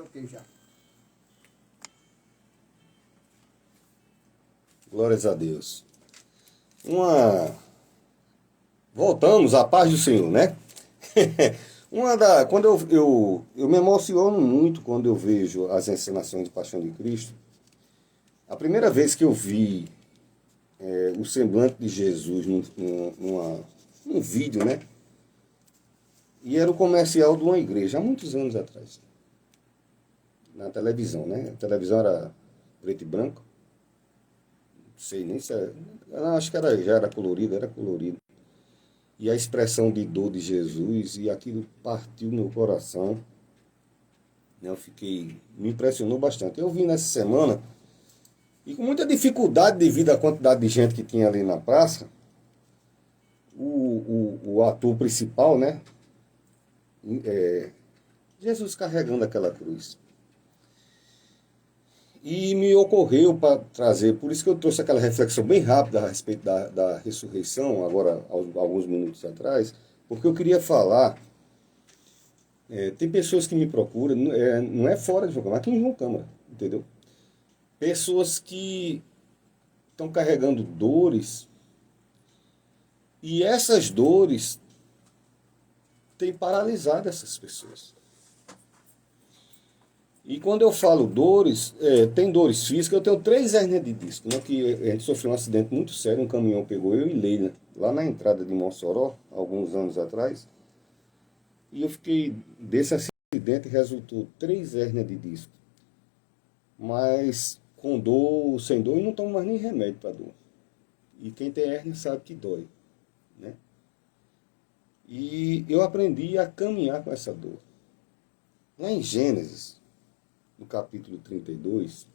toquei já. Glórias a Deus. Voltamos à paz do Senhor, né? Quando eu me emociono muito quando eu vejo as encenações de Paixão de Cristo. A primeira vez que eu vi o semblante de Jesus num vídeo, né? E era o comercial de uma igreja, há muitos anos atrás. Na televisão, né? A televisão era preto e branco. Não sei nem se era. Acho que já era colorido, era colorido. E a expressão de dor de Jesus, e aquilo partiu meu coração. Me impressionou bastante. Eu vim nessa semana, e com muita dificuldade devido à quantidade de gente que tinha ali na praça, o ator principal, né? Jesus carregando aquela cruz. E me ocorreu para trazer, por isso que eu trouxe aquela reflexão bem rápida a respeito da ressurreição, agora, alguns minutos atrás, porque eu queria falar. Tem pessoas que me procuram, não é fora de João Câmara, aqui em João Câmara, entendeu? Pessoas que estão carregando dores, e essas dores têm paralisado essas pessoas. E quando eu falo dores, tem dores físicas, eu tenho 3 hérnias de disco, né, que a gente sofreu um acidente muito sério, um caminhão pegou eu e Leila, lá na entrada de Mossoró, alguns anos atrás, e eu fiquei, desse acidente resultou 3 hérnias de disco. Mas com dor, sem dor, eu não tomo mais nem remédio para dor. E quem tem hérnia sabe que dói, né? E eu aprendi a caminhar com essa dor. Lá em Gênesis, no capítulo 32,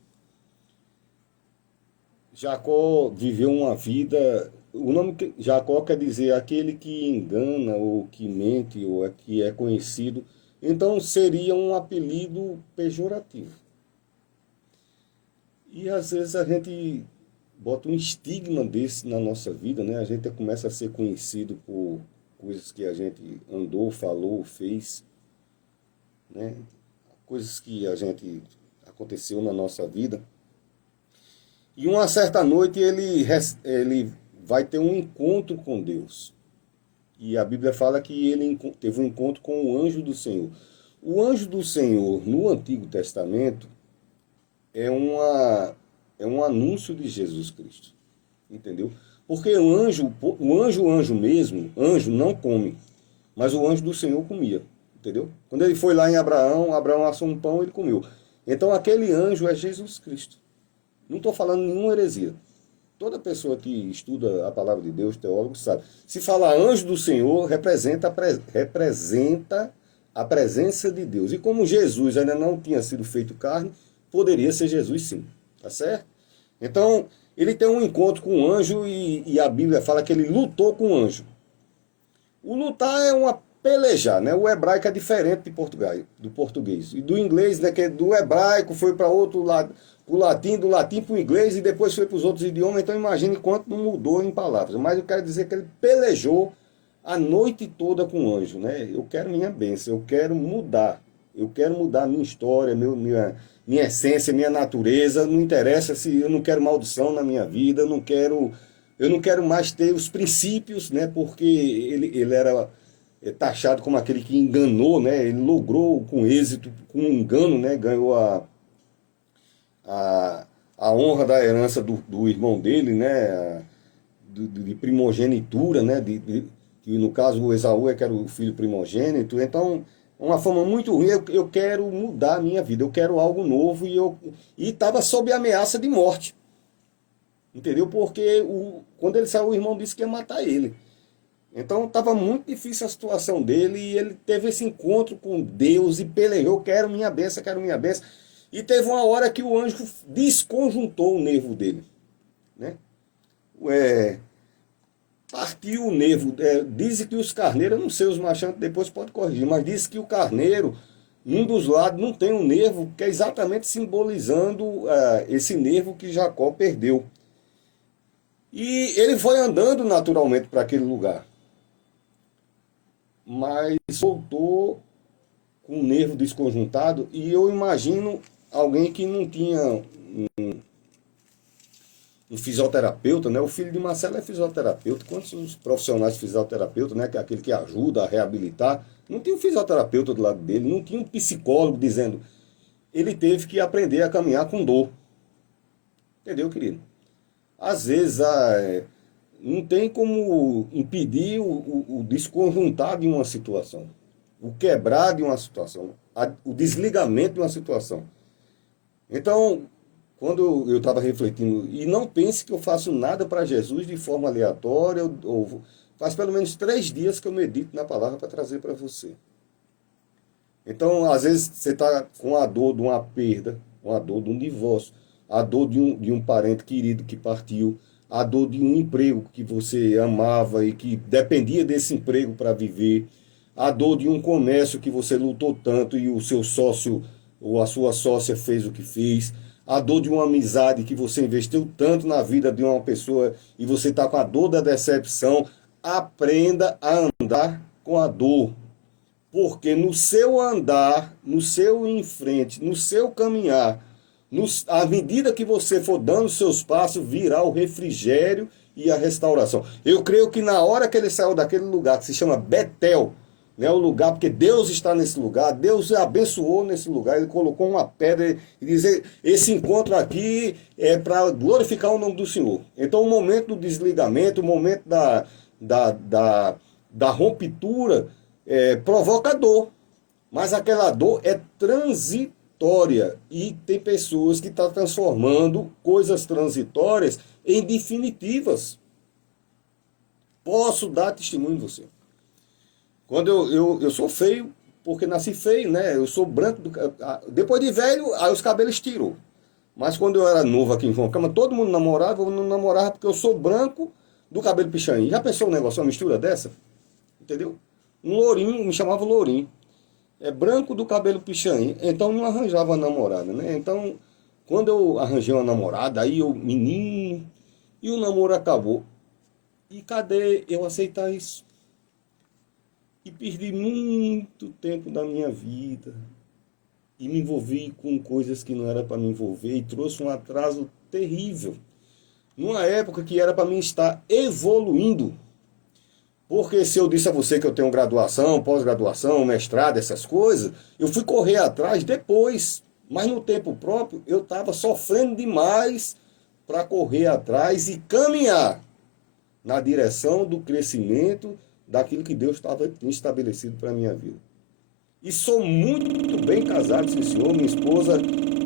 Jacó viveu uma vida. O nome Jacó quer dizer aquele que engana, ou que mente, ou que é conhecido. Então seria um apelido pejorativo. E às vezes a gente bota um estigma desse na nossa vida, né? A gente começa a ser conhecido por coisas que a gente andou, falou, fez, né? Coisas que a gente aconteceu na nossa vida. E uma certa noite ele vai ter um encontro com Deus. E a Bíblia fala que ele teve um encontro com o anjo do Senhor. O anjo do Senhor, no Antigo Testamento, é um anúncio de Jesus Cristo. Entendeu? Porque o anjo mesmo, anjo não come, mas o anjo do Senhor comia. Entendeu? Quando ele foi lá em Abraão assou um pão, ele comeu. Então aquele anjo é Jesus Cristo. Não estou falando nenhuma heresia. Toda pessoa que estuda a palavra de Deus, teólogo, sabe. Se falar anjo do Senhor, representa a presença de Deus. E como Jesus ainda não tinha sido feito carne, poderia ser Jesus sim. Tá certo? Então, ele tem um encontro com o anjo e a Bíblia fala que ele lutou com o anjo. O lutar é uma pelejar, né? O hebraico é diferente do português. E do inglês, né? Que do hebraico foi para outro lado, o latim, do latim para o inglês e depois foi para os outros idiomas. Então imagine quanto não mudou em palavras. Mas eu quero dizer que ele pelejou a noite toda com o anjo, né? Eu quero minha bênção, eu quero mudar. Eu quero mudar a minha história, minha essência, minha natureza. Não interessa se eu não quero maldição na minha vida, eu não quero mais ter os princípios, né? Porque ele era taxado como aquele que enganou, né? Ele logrou com êxito, com um engano, né? Ganhou a honra da herança do irmão dele, né? De primogenitura, né? Que no caso o Esaú que era o filho primogênito. Então, uma forma muito ruim. Eu quero mudar a minha vida, eu quero algo novo e estava sob ameaça de morte. Entendeu? Porque quando ele saiu, o irmão disse que ia matar ele. Então estava muito difícil a situação dele e ele teve esse encontro com Deus e pelejou, quero minha bênção, quero minha bênção. E teve uma hora que o anjo desconjuntou o nervo dele. Né? Partiu o nervo. Dizem que os carneiros, eu não sei, os machantes depois pode corrigir, mas diz que o carneiro, um dos lados, não tem um nervo, que é exatamente simbolizando esse nervo que Jacó perdeu. E ele foi andando naturalmente para aquele lugar. Mas voltou com o nervo desconjuntado, e eu imagino alguém que não tinha um fisioterapeuta, né? O filho de Marcelo é fisioterapeuta. Quantos profissionais de fisioterapeuta, né? Que é aquele que ajuda a reabilitar. Não tinha um fisioterapeuta do lado dele, não tinha um psicólogo dizendo. Ele teve que aprender a caminhar com dor. Entendeu, querido? Às vezes não tem como impedir o desconjuntar de uma situação, o quebrar de uma situação, o desligamento de uma situação. Então, quando eu estava refletindo, e não pense que eu faço nada para Jesus de forma aleatória, ou faz pelo menos 3 dias que eu medito na palavra para trazer para você. Então, às vezes, você está com a dor de uma perda, a dor de um divórcio, a dor de um parente querido que partiu, a dor de um emprego que você amava e que dependia desse emprego para viver, a dor de um comércio que você lutou tanto e o seu sócio ou a sua sócia fez o que fez, a dor de uma amizade que você investiu tanto na vida de uma pessoa e você está com a dor da decepção. Aprenda a andar com a dor. Porque no seu andar, no seu ir em frente, no seu caminhar, à medida que você for dando seus passos, virá o refrigério e a restauração. Eu creio que na hora que ele saiu daquele lugar que se chama Betel, né, o lugar, porque Deus está nesse lugar, Deus abençoou nesse lugar, ele colocou uma pedra e dizer, esse encontro aqui é para glorificar o nome do Senhor. Então o momento do desligamento, o momento da ruptura, provoca dor, mas aquela dor é transitória e tem pessoas que estão transformando coisas transitórias em definitivas. Posso dar testemunho de você. Quando eu sou feio, porque nasci feio, né? Eu sou branco, depois de velho, aí os cabelos tirou. Mas quando eu era novo aqui em João Câmara, todo mundo namorava, eu não namorava porque eu sou branco do cabelo pichain. Já pensou um negócio, uma mistura dessa? Entendeu? Um lourinho, me chamava lourinho. É branco do cabelo pichain. Então não arranjava namorada, né? Então, quando eu arranjei uma namorada, aí eu, menino, e o namoro acabou. E cadê eu aceitar isso? E perdi muito tempo da minha vida. E me envolvi com coisas que não era para me envolver. E trouxe um atraso terrível. Numa época que era para mim estar evoluindo. Porque se eu disse a você que eu tenho graduação, pós-graduação, mestrado, essas coisas, eu fui correr atrás depois. Mas no tempo próprio, eu estava sofrendo demais para correr atrás e caminhar na direção do crescimento daquilo que Deus tinha estabelecido para a minha vida. E sou muito bem casado, sim senhor. Minha esposa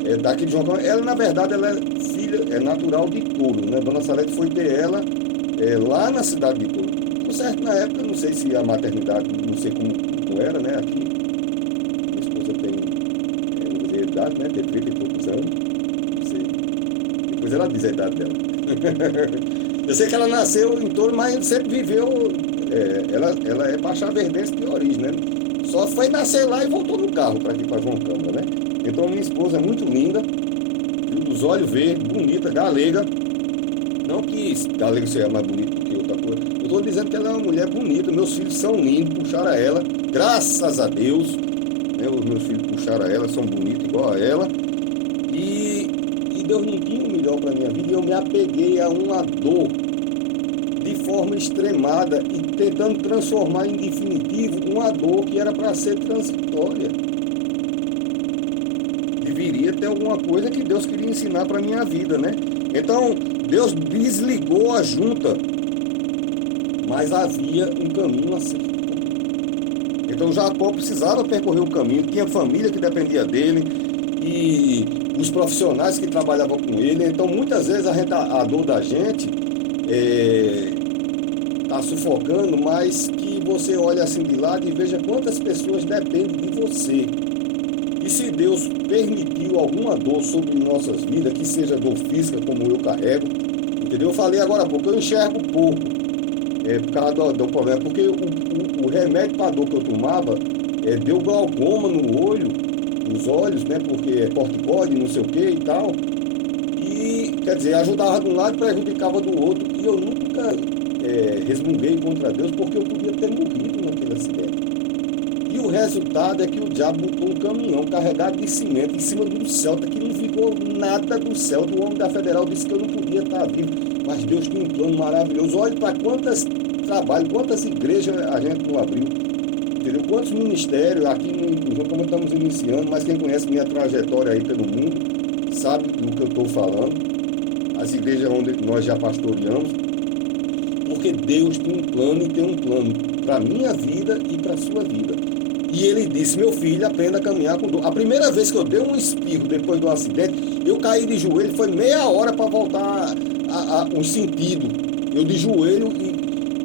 é daqui de João Câmara. Ela, na verdade, ela é filha, é natural de Touro, né? Dona Salete foi ter ela lá na cidade de Touro. Por certo, na época, não sei se a maternidade, não sei como era, né? Aqui, minha esposa tem não sei a idade, né? Tem 30 e poucos anos. Não sei. Depois ela diz a idade dela. Eu sei que ela nasceu em Touro, mas sempre viveu. Ela é baixaverdense de origem, né? Só foi nascer lá e voltou no carro para aqui, para João Câmara, né? Então minha esposa é muito linda, dos olhos verdes, bonita, galega. Não que galega seja mais bonito do que outra coisa. Eu estou dizendo que ela é uma mulher bonita, meus filhos são lindos, puxaram a ela, graças a Deus, né? Os meus filhos puxaram a ela, são bonitos igual a ela. E Deus não tinha o melhor para a minha vida e eu me apeguei a uma dor de forma extremada e tentando transformar em definitivo uma dor que era para ser transitória. Deveria ter alguma coisa que Deus queria ensinar para a minha vida, né? Então, Deus desligou a junta, mas havia um caminho a ser. Então, Jacó precisava percorrer o caminho, tinha família que dependia dele e os profissionais que trabalhavam com ele. Então, muitas vezes a dor da gente está sufocando, mas que você olha assim de lado e veja quantas pessoas dependem de você. E se Deus permitiu alguma dor sobre nossas vidas, que seja dor física, como eu carrego, entendeu? Eu falei agora há pouco, eu enxergo pouco, por causa do problema, porque o remédio para a dor que eu tomava deu glaucoma no olho, nos olhos, né? Porque é corticóide, não sei o que e tal. E, quer dizer, ajudava de um lado e prejudicava do outro. E eu nunca resmunguei contra Deus, porque eu podia ter morrido naquele acidente. E o resultado é que o diabo botou um caminhão carregado de cimento em cima do Celta, que não ficou nada do céu. O homem da Federal disse que eu não podia estar vivo, mas Deus tem um plano maravilhoso. Olha para quantos trabalhos, quantas igrejas a gente não abriu, entendeu? Quantos ministérios aqui, como estamos iniciando, mas quem conhece minha trajetória aí pelo mundo, sabe do que eu estou falando. As igrejas onde nós já pastoreamos, porque Deus tem um plano e tem um plano para a minha vida e para a sua vida. E ele disse, meu filho, aprenda a caminhar com dor. A primeira vez que eu dei um espirro depois do acidente, eu caí de joelho, foi meia hora para voltar o sentido. Eu de joelho e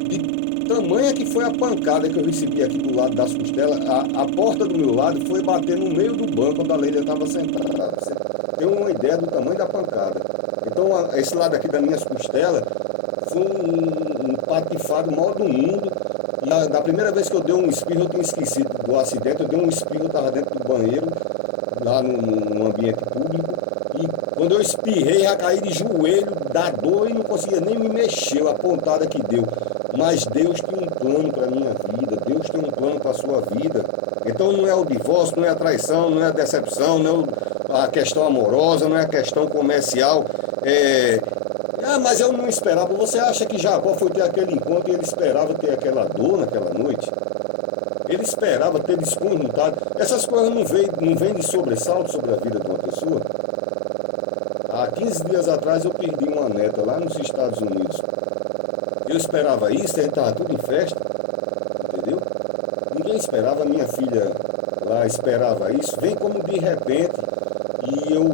de tamanha que foi a pancada que eu recebi aqui do lado das costelas, a porta do meu lado foi bater no meio do banco onde a Leila estava sentada. Tem uma ideia do tamanho da pancada. Então, esse lado aqui das minhas costelas foi um patifado maior do mundo. E da primeira vez que eu dei um espirro, eu tinha esquecido do acidente. Eu dei um espirro, eu estava dentro do banheiro, lá no ambiente público. E quando eu espirrei, já caí de joelho, da dor, e não conseguia nem me mexer, a pontada que deu. Mas Deus tem um plano para a minha vida, Deus tem um plano para a sua vida. Então não é o divórcio, não é a traição, não é a decepção, não é a questão amorosa, não é a questão comercial. Mas eu não esperava. Você acha que Jacó foi ter aquele encontro e ele esperava ter aquela dor naquela noite? Ele esperava ter desconjuntado. Essas coisas não vêm de sobressalto sobre a vida de uma pessoa. Há 15 dias atrás eu perdi uma neta lá nos Estados Unidos. Eu esperava isso, a gente estava tudo em festa, entendeu? Ninguém esperava, minha filha lá esperava isso. Vem como de repente, e eu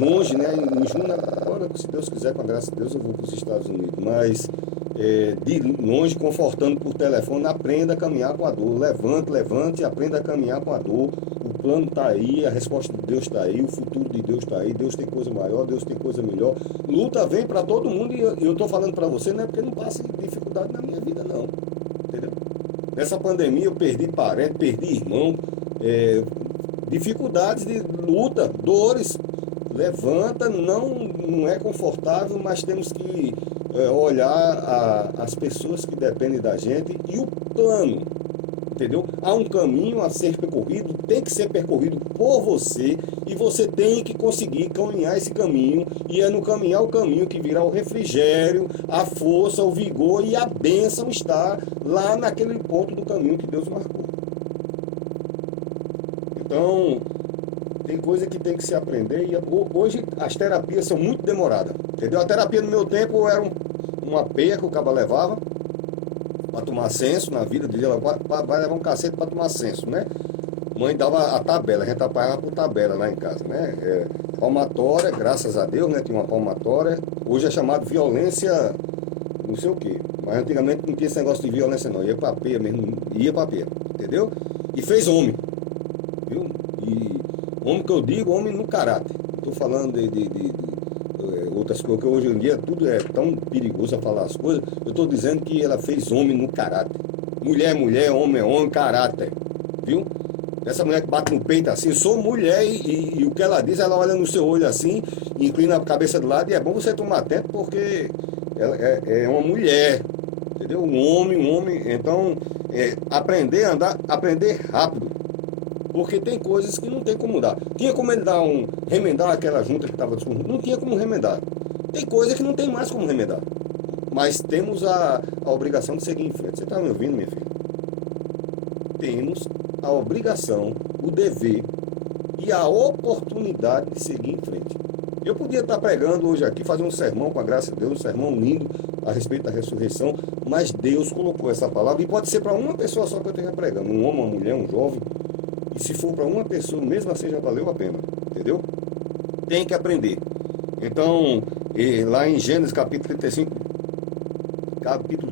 longe, né? Em junho, agora, se Deus quiser, com a graça de Deus, eu vou para os Estados Unidos. Mas de longe, confortando por telefone, aprenda a caminhar com a dor. Levante e aprenda a caminhar com a dor. O plano está aí, a resposta de Deus está aí, o futuro de Deus está aí. Deus tem coisa maior, Deus tem coisa melhor. Luta vem para todo mundo e eu estou falando para você, não é porque não passa dificuldade na minha vida, não. Entendeu? Nessa pandemia eu perdi parente, perdi irmão, dificuldades de luta, dores. Levanta, não é confortável, mas temos que olhar as pessoas que dependem da gente e o plano, entendeu? Há um caminho a ser percorrido, tem que ser percorrido por você e você tem que conseguir caminhar esse caminho, e é no caminhar o caminho que virá o refrigério, a força, o vigor e a bênção está lá naquele ponto do caminho que Deus marcou. Então, tem coisa que tem que se aprender e hoje as terapias são muito demoradas, entendeu? A terapia no meu tempo era uma peia que o cabo levava para tomar senso na vida, dizia, vai levar um cacete para tomar senso, né? Mãe dava a tabela, a gente apanhava por tabela lá em casa, né? Palmatória, graças a Deus, né? Tinha uma palmatória, hoje é chamado violência, não sei o quê, mas antigamente não tinha esse negócio de violência não, ia para peia mesmo, entendeu? E fez homem, viu? Homem que eu digo, homem no caráter. Estou falando de outras coisas, que hoje em dia tudo é tão perigoso a falar as coisas. Eu estou dizendo que ela fez homem no caráter. Mulher é mulher, homem é homem, caráter. Viu? Essa mulher que bate no peito assim, sou mulher e o que ela diz, ela olha no seu olho assim, inclina a cabeça do lado, e é bom você tomar atento porque ela é uma mulher. Entendeu? Um homem. Então, aprender a andar, aprender rápido. Porque tem coisas que não tem como mudar. Tinha como ele remendar aquela junta que estava desconjuntada? Não tinha como remendar. Tem coisa que não tem mais como remendar. Mas temos a obrigação de seguir em frente. Você está me ouvindo, minha filha? Temos a obrigação, o dever e a oportunidade de seguir em frente. Eu podia estar pregando hoje aqui, fazer um sermão, com a graça de Deus, um sermão lindo a respeito da ressurreição, mas Deus colocou essa palavra, e pode ser para uma pessoa só que eu esteja pregando, um homem, uma mulher, um jovem. E se for para uma pessoa, mesmo assim já valeu a pena, entendeu? Tem que aprender. Então, lá em Gênesis capítulo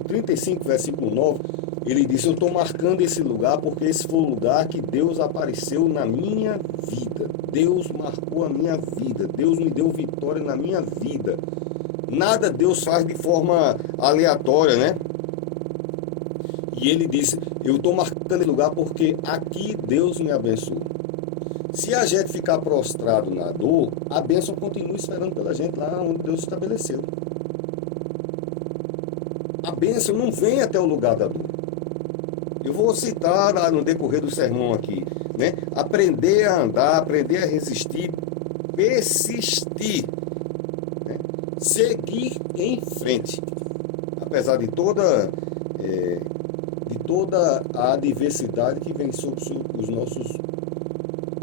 35, versículo 9, ele diz, eu estou marcando esse lugar porque esse foi o lugar que Deus apareceu na minha vida. Deus marcou a minha vida. Deus me deu vitória na minha vida. Nada Deus faz de forma aleatória, né? E ele disse, eu estou marcando esse lugar porque aqui Deus me abençoou. Se a gente ficar prostrado na dor, a bênção continua esperando pela gente lá onde Deus estabeleceu. A bênção não vem até o lugar da dor. Eu vou citar no decorrer do sermão aqui, né? Aprender a andar, aprender a resistir, persistir, né? Seguir em frente, apesar de toda a adversidade que vem sobre os nossos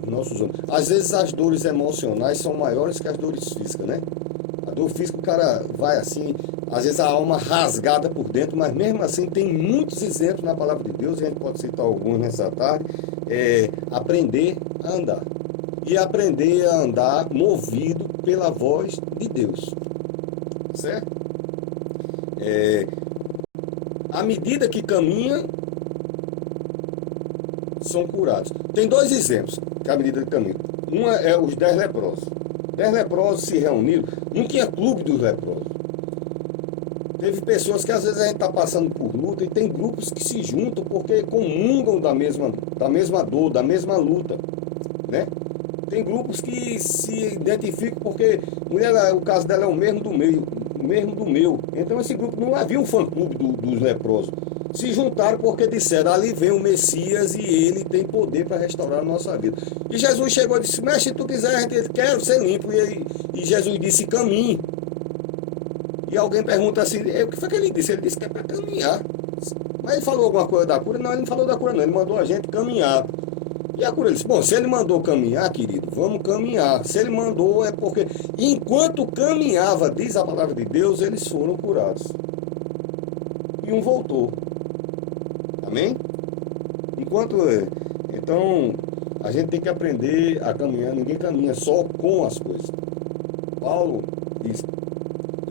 ombros. Às vezes as dores emocionais são maiores que as dores físicas, né? A dor física, o cara vai assim, às vezes a alma rasgada por dentro, mas mesmo assim tem muitos exemplos na palavra de Deus, e a gente pode citar alguns nessa tarde, aprender a andar. E aprender a andar movido pela voz de Deus. Certo? À medida que caminha, são curados. Tem dois exemplos, que à medida que caminha. Um é os 10 leprosos. 10 leprosos se reuniram, não tinha clube dos leprosos. Teve pessoas que às vezes a gente está passando por luta e tem grupos que se juntam porque comungam da mesma dor, da mesma luta, né? Tem grupos que se identificam porque o caso dela é o mesmo do meu. Então esse grupo não havia um fã-clube dos leprosos. Se juntaram porque disseram, ali vem o Messias e ele tem poder para restaurar a nossa vida. E Jesus chegou e disse, mas se tu quiser, a gente quer ser limpo. E Jesus disse, caminhe. E alguém pergunta assim, o que foi que ele disse? Ele disse que é para caminhar. Mas ele falou alguma coisa da cura? Não, ele não falou da cura não, ele mandou a gente caminhar. E a cura, ele disse, bom, se ele mandou caminhar, querido, vamos caminhar. Se ele mandou, é porque enquanto caminhava, diz a palavra de Deus, eles foram curados. E um voltou. Amém? Então, a gente tem que aprender a caminhar, ninguém caminha só com as coisas. Paulo diz,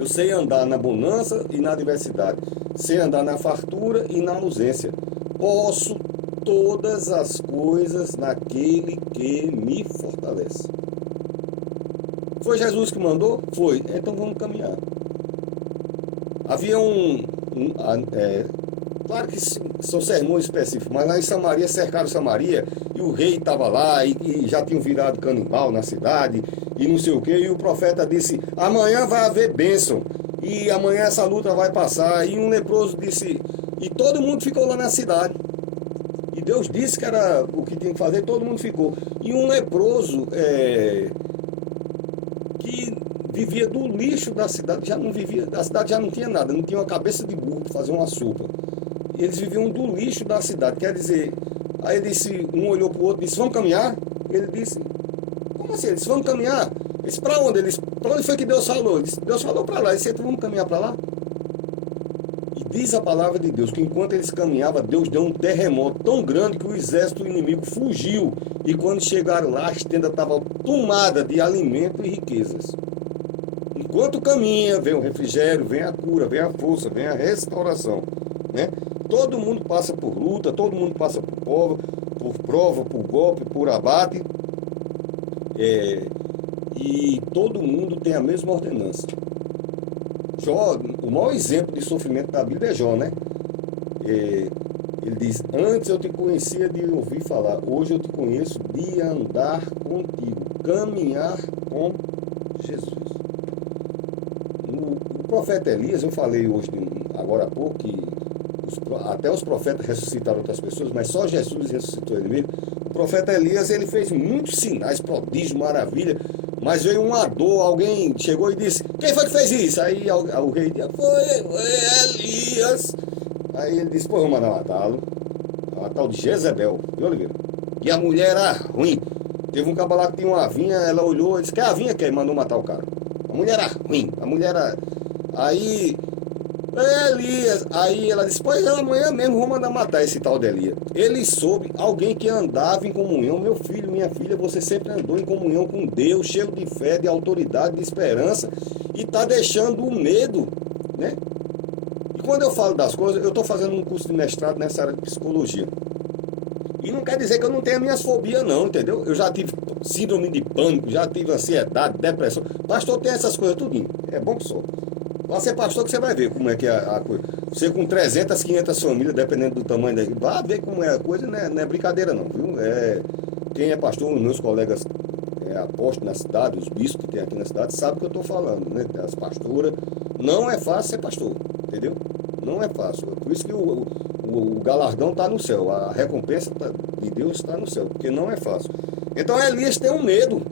eu sei andar na bonança e na adversidade, sei andar na fartura e na ausência. Posso todas as coisas naquele que me fortalece. Foi Jesus que mandou? Foi. Então vamos caminhar. Havia claro que são sermões específicos, mas lá em Samaria, cercaram Samaria, e o rei estava lá, e já tinham virado canibal na cidade, e não sei o que, e o profeta disse, amanhã vai haver bênção, e amanhã essa luta vai passar, e um leproso disse, e todo mundo ficou lá na cidade. E Deus disse que era o que tinha que fazer, e todo mundo ficou. E um leproso que vivia do lixo da cidade, já não vivia, a cidade já não tinha nada, não tinha uma cabeça de burro para fazer uma sopa. E eles viviam do lixo da cidade, quer dizer, aí ele disse, um olhou para o outro e disse, vamos caminhar? Ele disse, como assim? Ele disse, vamos caminhar? Ele disse, para onde? Ele disse, para onde foi que Deus falou? Ele disse, Deus falou para lá. Ele disse, então vamos caminhar para lá? E diz a palavra de Deus que enquanto eles caminhavam, Deus deu um terremoto tão grande que o exército inimigo fugiu. E quando chegaram lá, as tendas estavam tomadas de alimento e riquezas. Enquanto caminha, vem o refrigério, vem a cura, vem a força, vem a restauração, né? Todo mundo passa por luta, todo mundo passa por prova, por golpe, por abate. E todo mundo tem a mesma ordenança. Jó, o maior exemplo de sofrimento da Bíblia é Jó, né? Ele diz, antes eu te conhecia de ouvir falar, hoje eu te conheço de andar contigo, caminhar com Jesus. O profeta Elias, eu falei hoje, agora há pouco, que até os profetas ressuscitaram outras pessoas, mas só Jesus ressuscitou ele mesmo. O profeta Elias, ele fez muitos sinais, prodígios, maravilha, mas veio uma dor, alguém chegou e disse, quem foi que fez isso? Aí o rei disse, foi Elias. Aí ele disse, pô, vamos mandar matá-lo. A tal de Jezebel, viu, Oliveira? E a mulher era ruim. Teve um cabra lá que tinha uma vinha, ela olhou e disse, quer a vinha? Quer? E mandou matar o cara. A mulher era ruim, a mulher era... Aí... Elias, aí ela disse, pois amanhã mesmo vou mandar matar esse tal de Elias. Ele soube, alguém que andava em comunhão, meu filho, minha filha, você sempre andou em comunhão com Deus, cheio de fé, de autoridade, de esperança, e está deixando o medo, né? E quando eu falo das coisas, eu estou fazendo um curso de mestrado nessa área de psicologia. E não quer dizer que eu não tenha minhas fobias não, entendeu? Eu já tive síndrome de pânico, já tive ansiedade, depressão. Pastor tem essas coisas tudinho, é bom que sou. Vai ser pastor que você vai ver como é que é a coisa. Você com 300, 500 famílias, dependendo do tamanho da igreja, vai ver como é a coisa, não é brincadeira não, viu? Quem é pastor, meus colegas apóstolos na cidade, os bispos que tem aqui na cidade, sabem o que eu estou falando, né? As pastoras, não é fácil ser pastor, entendeu? Não é fácil. Por isso que o o galardão está no céu, a recompensa de Deus está no céu, porque não é fácil. Então Elias tem um medo,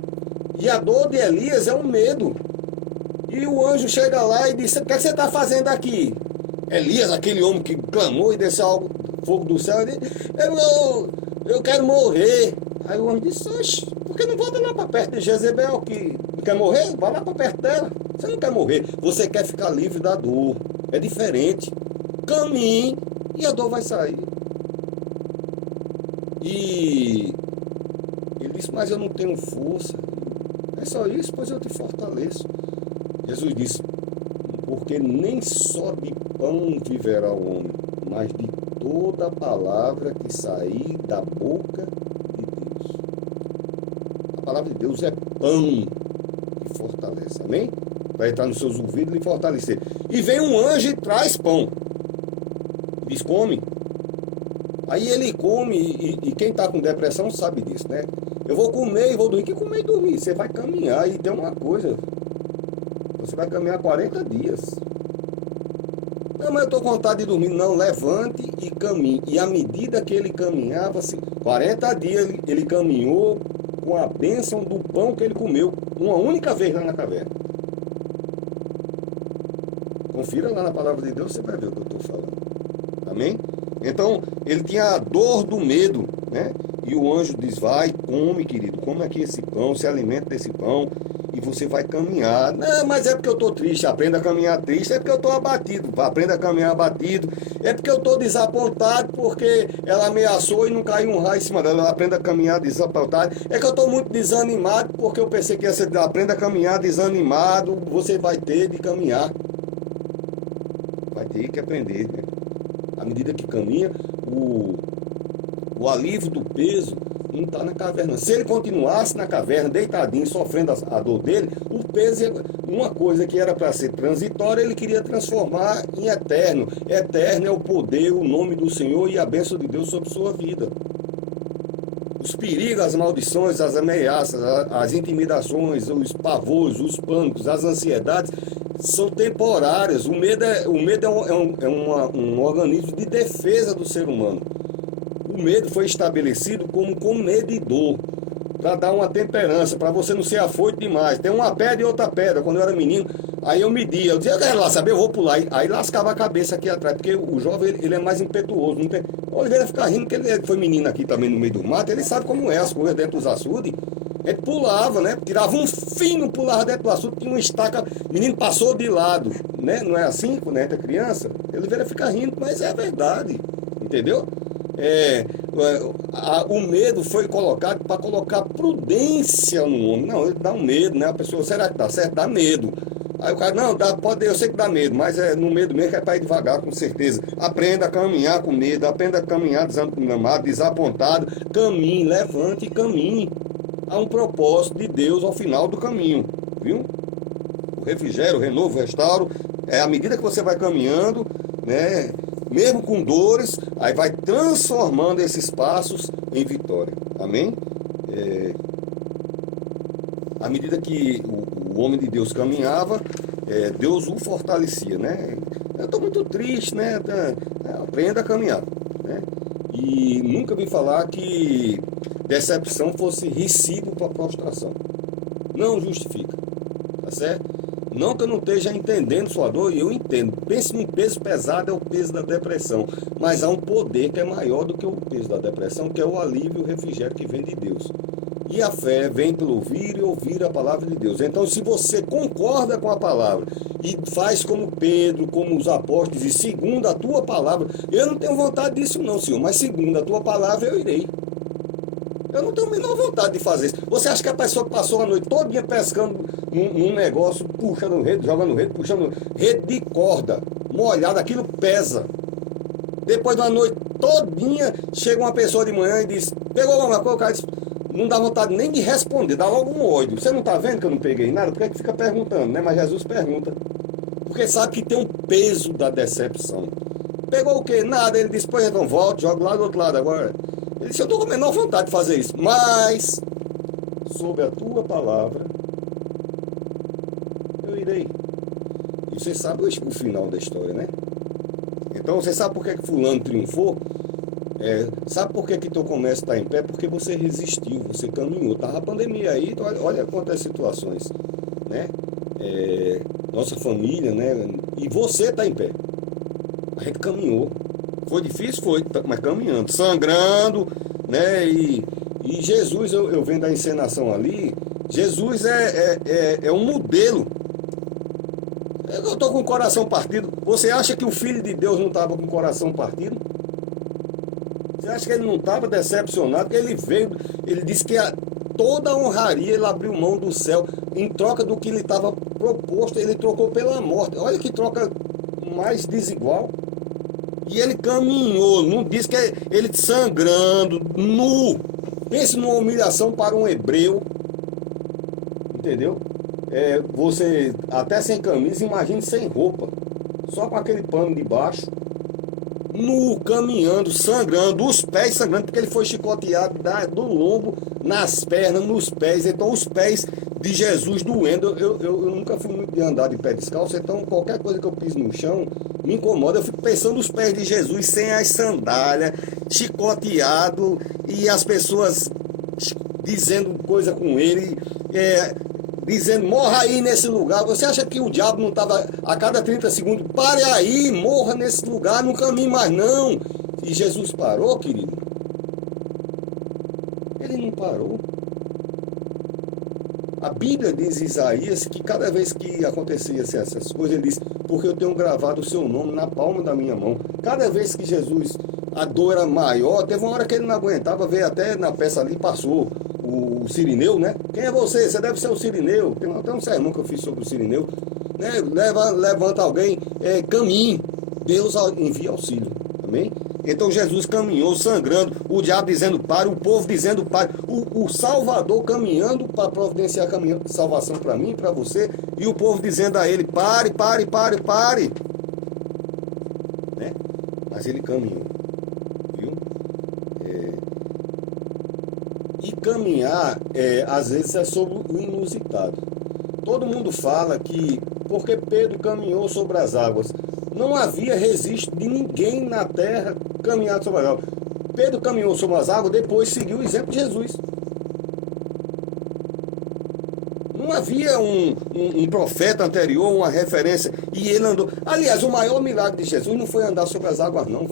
e a dor de Elias é um medo. E o anjo chega lá e diz: o que você está fazendo aqui? Elias, aquele homem que clamou e desceu fogo do céu, ele disse: eu quero morrer. Aí o anjo disse: oxe, por que não volta lá para perto de Jezebel, que quer morrer? Vai lá para perto dela. Você não quer morrer, você quer ficar livre da dor. É diferente. Caminhe e a dor vai sair. E ele disse: mas eu não tenho força. É só isso, pois eu te fortaleço. Jesus disse: porque nem só de pão viverá o homem, mas de toda a palavra que sair da boca de Deus. A palavra de Deus é pão que fortalece, amém? Vai entrar nos seus ouvidos e fortalecer. E vem um anjo e traz pão. Diz: come. Aí ele come, e quem está com depressão sabe disso, né? Eu vou comer e vou dormir. Que comer e dormir? Você vai caminhar, e tem uma coisa: você vai caminhar 40 dias. Não, mas eu estou com vontade de dormir. Não, levante e caminhe. E à medida que ele caminhava, 40 dias ele caminhou com a bênção do pão que ele comeu uma única vez lá na caverna. Confira lá na palavra de Deus, você vai ver o que eu estou falando. Amém? Então, ele tinha a dor do medo, né? E o anjo diz: vai, come, querido, come aqui esse pão, se alimenta desse pão, e você vai caminhar. Não, mas é porque eu estou triste. Aprenda a caminhar triste. É porque eu estou abatido. Aprenda a caminhar abatido. É porque eu estou desapontado, porque ela ameaçou e não caiu um raio em cima dela. Aprenda a caminhar desapontado. É que eu estou muito desanimado, porque eu pensei que ia ser: aprenda a caminhar desanimado. Você vai ter de caminhar. Vai ter que aprender, né? À medida que caminha, o alívio do peso não está na caverna. Se ele continuasse na caverna, deitadinho, sofrendo a dor dele, o peso, uma coisa que era para ser transitória, ele queria transformar em eterno. Eterno é o poder, o nome do Senhor e a bênção de Deus sobre sua vida. Os perigos, as maldições, as ameaças, as intimidações, os pavores, os pânicos, as ansiedades são temporárias. O medo é um organismo de defesa do ser humano. O medo foi estabelecido como comedidor, para dar uma temperança, para você não ser afoito demais. Tem uma pedra e outra pedra. Quando eu era menino, aí eu media, eu dizia: eu quero lá saber, eu vou pular. Aí lascava a cabeça aqui atrás, porque o jovem ele é mais impetuoso. Não tem... O Oliveira fica rindo, porque ele foi menino aqui também no meio do mato, ele sabe como é as coisas dentro dos açudes. Ele pulava, né? Tirava um fino, pulava dentro do açude, tinha uma estaca, o menino passou de lado, né? Não é assim quando a gente é criança? O Oliveira fica rindo, mas é verdade, entendeu? O medo foi colocado para colocar prudência no homem. Não, ele dá um medo, né? A pessoa: será que dá certo? Dá medo. Aí o cara: não, pode, eu sei que dá medo, mas no medo mesmo que é para ir devagar, com certeza. Aprenda a caminhar com medo, aprenda a caminhar desanimado, desapontado. Caminhe, levante e caminhe. Há um propósito de Deus ao final do caminho, viu? O refrigério, o renovo, o restauro, à medida que você vai caminhando, né? Mesmo com dores, aí vai transformando esses passos em vitória. Amém? À medida que o homem de Deus caminhava, Deus o fortalecia, né? Eu estou muito triste, né? Aprenda a caminhar, né? E nunca vi falar que decepção fosse recibo para prostração. Não justifica, tá certo? Não que eu não esteja entendendo sua dor, e eu entendo. Pense num peso pesado, é o peso da depressão. Mas há um poder que é maior do que o peso da depressão, que é o alívio e o refrigério que vem de Deus. E a fé vem pelo ouvir e ouvir a palavra de Deus. Então, se você concorda com a palavra e faz como Pedro, como os apóstolos, e segundo a tua palavra, eu não tenho vontade disso não, Senhor, mas segundo a tua palavra eu irei. Eu não tenho a menor vontade de fazer isso. Você acha que a pessoa que passou a noite todinha pescando num negócio, puxando rede, jogando rede, puxando rede de corda, molhada, aquilo pesa. Depois de uma noite todinha, chega uma pessoa de manhã e diz: pegou alguma coisa? O cara diz: não dá vontade nem de responder, dá logo um ódio. Você não está vendo que eu não peguei nada? Por que é que fica perguntando, né? Mas Jesus pergunta. Porque sabe que tem um peso da decepção. Pegou o quê? Nada. Ele disse: pois então, volta, joga lá do outro lado agora. Ele disse: eu estou com a menor vontade de fazer isso, mas sob a tua palavra eu irei. E você sabe o final da história, né? Então você sabe por que que fulano triunfou? Sabe por que que teu comércio está em pé? Porque você resistiu, você caminhou. Tava a pandemia aí, então olha quantas situações, né? Nossa família, né? E você está em pé. A gente caminhou. Foi difícil? Foi, mas caminhando, sangrando, né? E Jesus, eu vendo a encenação ali, Jesus é um modelo. Eu estou com o coração partido. Você acha que o Filho de Deus não estava com o coração partido? Você acha que ele não estava decepcionado? Porque ele veio, ele disse que toda a honraria ele abriu mão do céu. Em troca do que lhe estava proposto, ele trocou pela morte. Olha que troca mais desigual. E ele caminhou, não diz que ele sangrando, nu. Pense numa humilhação para um hebreu. Entendeu? Você até sem camisa, imagine sem roupa. Só com aquele pano de baixo. Nu, caminhando, sangrando, os pés sangrando, porque ele foi chicoteado do lombo, nas pernas, nos pés. Então os pés de Jesus doendo. Eu nunca fui muito de andar de pé descalço, então qualquer coisa que eu piso no chão me incomoda. Eu fico pensando nos pés de Jesus sem as sandálias, chicoteado, e as pessoas dizendo coisa com ele, dizendo, morra aí nesse lugar. Você acha que o diabo não estava a cada 30 segundos, pare aí, morra nesse lugar, não caminhe mais não. E Jesus parou, querido? Ele não parou. A Bíblia diz em Isaías que cada vez que acontecia essas coisas, ele diz, porque eu tenho gravado o seu nome na palma da minha mão. Cada vez que Jesus, a dor era maior, teve uma hora que ele não aguentava, veio até na peça ali, passou o Cirineu, né? Quem é você? Você deve ser o Cirineu. Tem até um sermão que eu fiz sobre o Cirineu. Né? Levanta alguém, caminhe. Deus envia auxílio. Amém? Então Jesus caminhou sangrando, o diabo dizendo pare, o povo dizendo pare, o Salvador caminhando para providenciar salvação para mim e para você, e o povo dizendo a ele pare, pare, pare, pare. Né? Mas ele caminhou. Viu? E caminhar, às vezes, é sobre o inusitado. Todo mundo fala que porque Pedro caminhou sobre as águas, não havia registro de ninguém na terra caminhar sobre as águas. Pedro caminhou sobre as águas, depois seguiu o exemplo de Jesus. Não havia um profeta anterior, uma referência, e ele andou. Aliás, o maior milagre de Jesus não foi andar sobre as águas, não,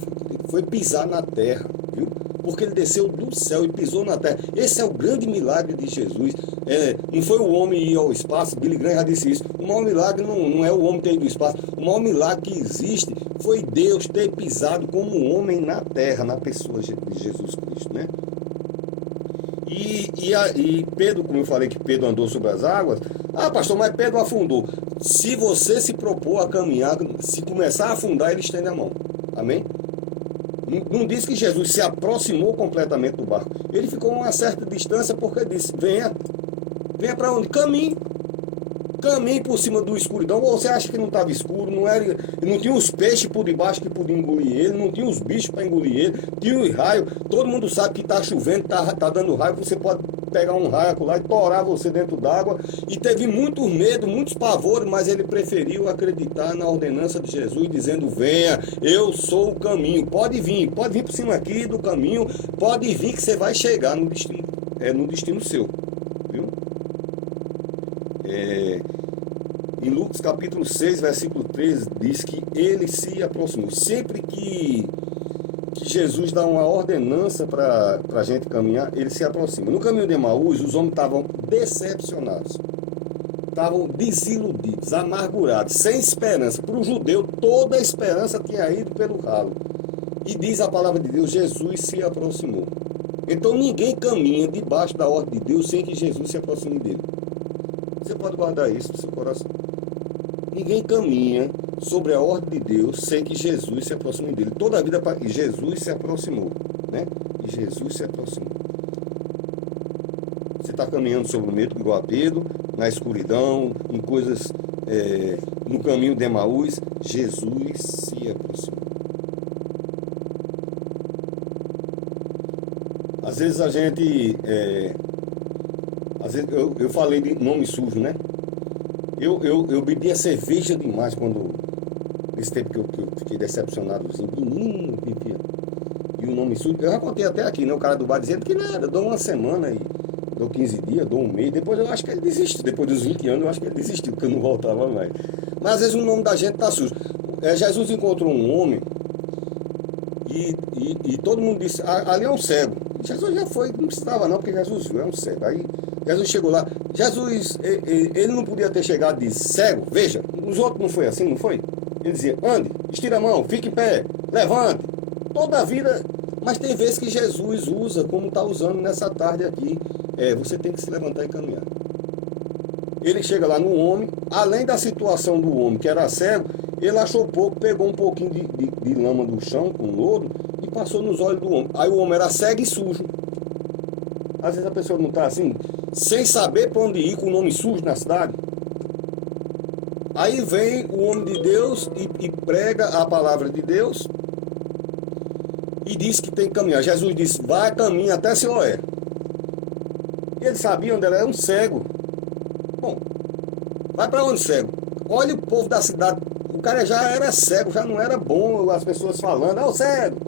foi pisar na terra, viu? Porque ele desceu do céu e pisou na terra. Esse é o grande milagre de Jesus. Não foi o homem ir ao espaço, Billy Graham já disse isso. O maior milagre não é o homem ter ido ao espaço. O maior milagre que existe foi Deus ter pisado como homem na terra, na pessoa de Jesus Cristo, né? E Pedro, como eu falei que Pedro andou sobre as águas, pastor, mas Pedro afundou. Se você se propor a caminhar, se começar a afundar, ele estende a mão. Amém? Não diz que Jesus se aproximou completamente do barco. Ele ficou a uma certa distância porque disse, venha para onde? Caminhe por cima do escuridão. Ou você acha que não estava escuro? Não tinha os peixes por debaixo que podiam engolir ele, não tinha os bichos para engolir ele, tinha os raios. Todo mundo sabe que está chovendo, tá dando raio, você pode pegar um raio lá e torar você dentro d'água. E teve muito medo, muitos pavores, mas ele preferiu acreditar na ordenança de Jesus, dizendo, venha, eu sou o caminho. Pode vir por cima aqui do caminho, pode vir que você vai chegar no destino seu. Viu? Em Lucas capítulo 6, versículo 13, diz que ele se aproximou. Sempre que Jesus dá uma ordenança para a gente caminhar, ele se aproxima. No caminho de Emaús, os homens estavam decepcionados, estavam desiludidos, amargurados, sem esperança. Para o judeu, toda a esperança tinha ido pelo ralo. E diz a palavra de Deus, Jesus se aproximou. Então ninguém caminha debaixo da ordem de Deus sem que Jesus se aproxime dele. Você pode guardar isso no seu coração. Ninguém caminha sobre a ordem de Deus sem que Jesus se aproxime dele. Toda a vida Jesus se aproximou, né? E Jesus se aproximou. Você está caminhando sobre o medo igual a Pedro, na escuridão, em coisas, no caminho de Emaús, Jesus se aproximou. Às vezes a gente, às vezes eu falei de nome sujo, né? Eu bebia cerveja demais quando esse tempo que eu fiquei decepcionadozinho, menino, e o nome sujo. Eu já contei até aqui, né? O cara do bar dizendo que nada, eu dou uma semana e dou 15 dias, dou um mês. Depois eu acho que ele desistiu. Depois dos 20 anos, eu acho que ele desistiu, porque eu não voltava mais. Mas às vezes o nome da gente tá sujo. Jesus encontrou um homem e todo mundo disse, ali é um cego. Jesus já foi, não precisava não, porque Jesus viu, é um cego. Aí Jesus chegou lá, Jesus, ele não podia ter chegado e disse, cego, veja, os outros não foi assim, não foi? Ele dizia, ande, estira a mão, fique em pé, levante. Toda a vida, mas tem vezes que Jesus usa, como está usando nessa tarde aqui, você tem que se levantar e caminhar. Ele chega lá no homem, além da situação do homem, que era cego, ele achou pouco, pegou um pouquinho de lama do chão, com lodo, e passou nos olhos do homem. Aí o homem era cego e sujo. Às vezes a pessoa não está assim, sem saber para onde ir, com o nome sujo na cidade. Aí vem o homem de Deus e prega a palavra de Deus e diz que tem que caminhar. Jesus disse, vai, caminha até Siloé. Ele sabia onde ele era, um cego. Bom, vai para onde cego? Olha o povo da cidade. O cara já era cego, já não era bom as pessoas falando, o cego.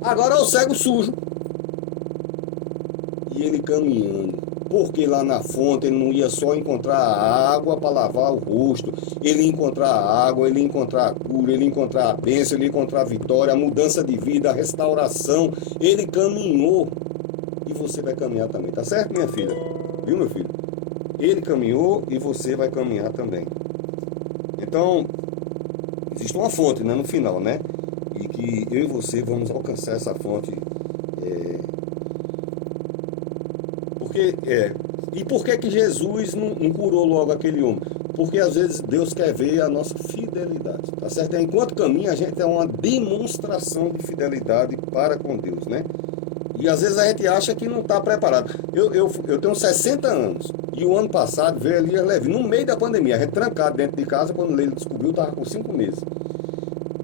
Agora é o cego sujo. E ele caminhando. Porque lá na fonte ele não ia só encontrar a água para lavar o rosto. Ele ia encontrar a água, ele ia encontrar a cura, ele ia encontrar a bênção, ele ia encontrar a vitória, a mudança de vida, a restauração. Ele caminhou. E você vai caminhar também, tá certo, minha filha? Viu, meu filho? Ele caminhou e você vai caminhar também. Então, existe uma fonte, né, no final, né? E que eu e você vamos alcançar essa fonte. E por que Jesus não curou logo aquele homem? Porque às vezes Deus quer ver a nossa fidelidade, tá certo? Enquanto caminha, a gente é uma demonstração de fidelidade para com Deus, né? E às vezes a gente acha que não está preparado. Eu tenho 60 anos e o ano passado veio ali leve, no meio da pandemia, a gente trancado dentro de casa, quando ele descobriu, estava com 5 meses.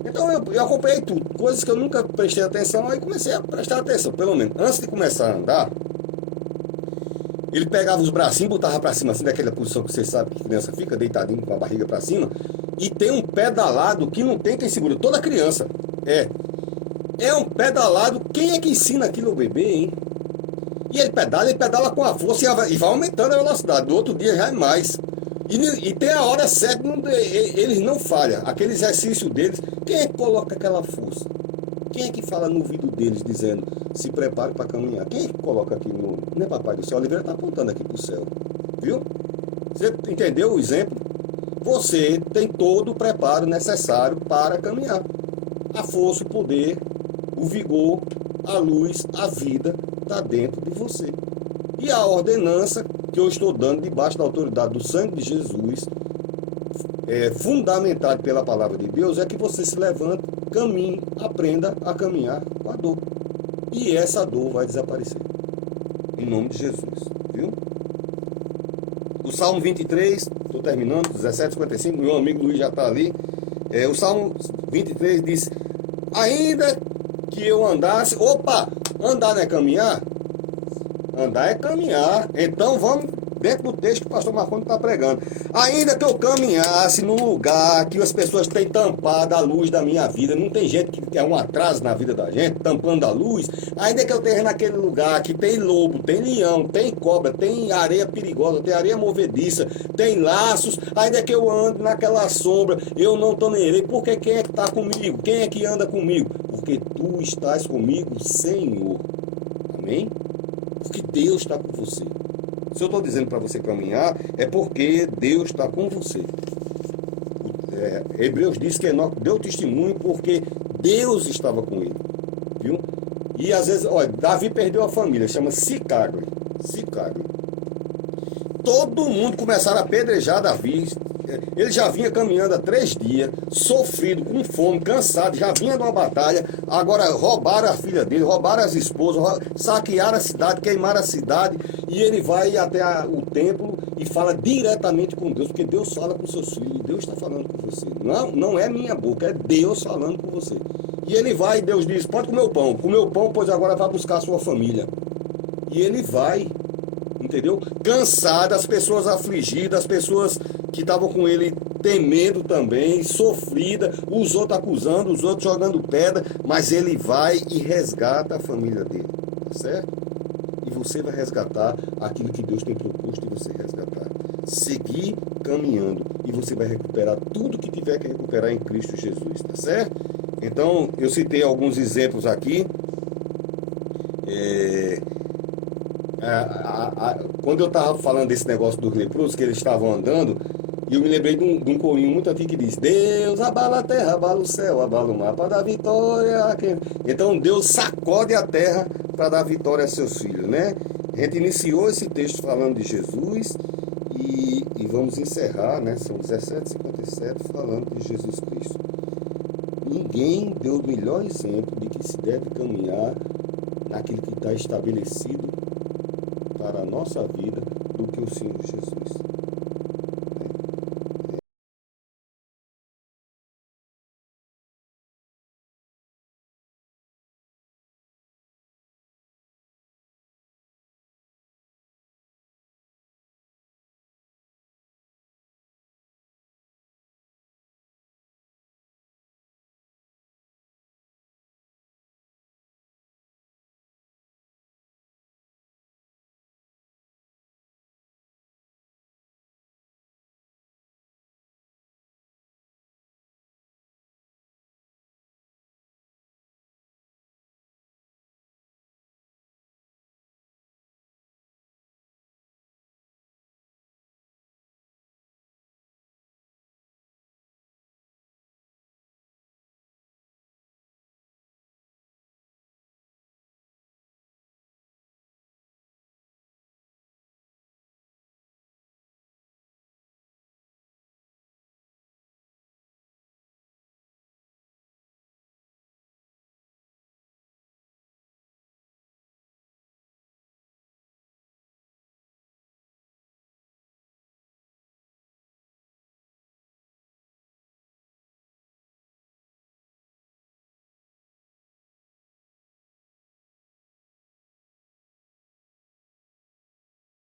Então eu acompanhei tudo, coisas que eu nunca prestei atenção, aí comecei a prestar atenção, pelo menos. Antes de começar a andar, ele pegava os bracinhos, botava para cima, assim, daquela posição que você sabe que a criança fica deitadinho com a barriga para cima, e tem um pedalado que não tem quem segura, toda criança. É um pedalado, quem é que ensina aquilo ao bebê, hein? E ele pedala com a força e vai aumentando a velocidade, do outro dia já é mais. E tem a hora certa, eles não falham, aquele exercício deles, quem é que coloca aquela força? Quem é que fala no ouvido deles dizendo, se prepare para caminhar? Quem é que coloca aqui no... Não é papai do céu, Oliveira está apontando aqui para o céu, viu? Você entendeu o exemplo? Você tem todo o preparo necessário para caminhar. A força, o poder, o vigor, a luz, a vida está dentro de você. E a ordenança que eu estou dando debaixo da autoridade do sangue de Jesus, fundamentado pela palavra de Deus, é que você se levante, caminhe, aprenda a caminhar com a dor. E essa dor vai desaparecer. Em nome de Jesus, viu? O Salmo 23, estou terminando, 17:55, meu amigo Luiz já está ali. O Salmo 23 diz, ainda que eu andasse... Opa! Andar não é caminhar? Andar é caminhar. Então vamos dentro do texto que o pastor Marconi está pregando. Ainda que eu caminhasse num lugar que as pessoas têm tampado a luz da minha vida, não tem gente que é um atraso na vida da gente, tampando a luz. Ainda que eu esteja naquele lugar que tem lobo, tem leão, tem cobra, tem areia perigosa, tem areia movediça, tem laços, ainda que eu ande naquela sombra, eu não temerei. Porque quem é que está comigo? Quem é que anda comigo? Porque tu estás comigo, Senhor. Amém? Porque Deus está com você. Se eu estou dizendo para você caminhar, é porque Deus está com você. Hebreus diz que Enoque deu testemunho porque Deus estava com ele. Viu? E às vezes, olha, Davi perdeu a família, chama Sicagre. Todo mundo começaram a apedrejar Davi. Ele já vinha caminhando há 3 dias, sofrido, com fome, cansado, já vinha de uma batalha. Agora roubaram a filha dele, roubaram as esposas, saquearam a cidade, queimaram a cidade. E ele vai até o templo e fala diretamente com Deus, porque Deus fala com seus filhos, Deus está falando com você. Não é minha boca, é Deus falando com você. E ele vai e Deus diz, pode comer o pão, pois agora vai buscar a sua família. E ele vai, entendeu? Cansado, as pessoas afligidas, as pessoas que estavam com ele tem medo também, sofrida, os outros acusando, os outros jogando pedra, mas ele vai e resgata a família dele, tá certo? E você vai resgatar aquilo que Deus tem proposto de você resgatar. Seguir caminhando e você vai recuperar tudo que tiver que recuperar em Cristo Jesus, tá certo? Então, eu citei alguns exemplos aqui. Quando eu estava falando desse negócio dos leprosos, que eles estavam andando, e eu me lembrei de um corinho muito antigo que diz: Deus abala a terra, abala o céu, abala o mar para dar vitória. Então Deus sacode a terra para dar vitória a seus filhos, né? A gente iniciou esse texto falando de Jesus e vamos encerrar, né? São 17h57 falando de Jesus Cristo. Ninguém deu o melhor exemplo de que se deve caminhar naquilo que está estabelecido para a nossa vida do que o Senhor Jesus.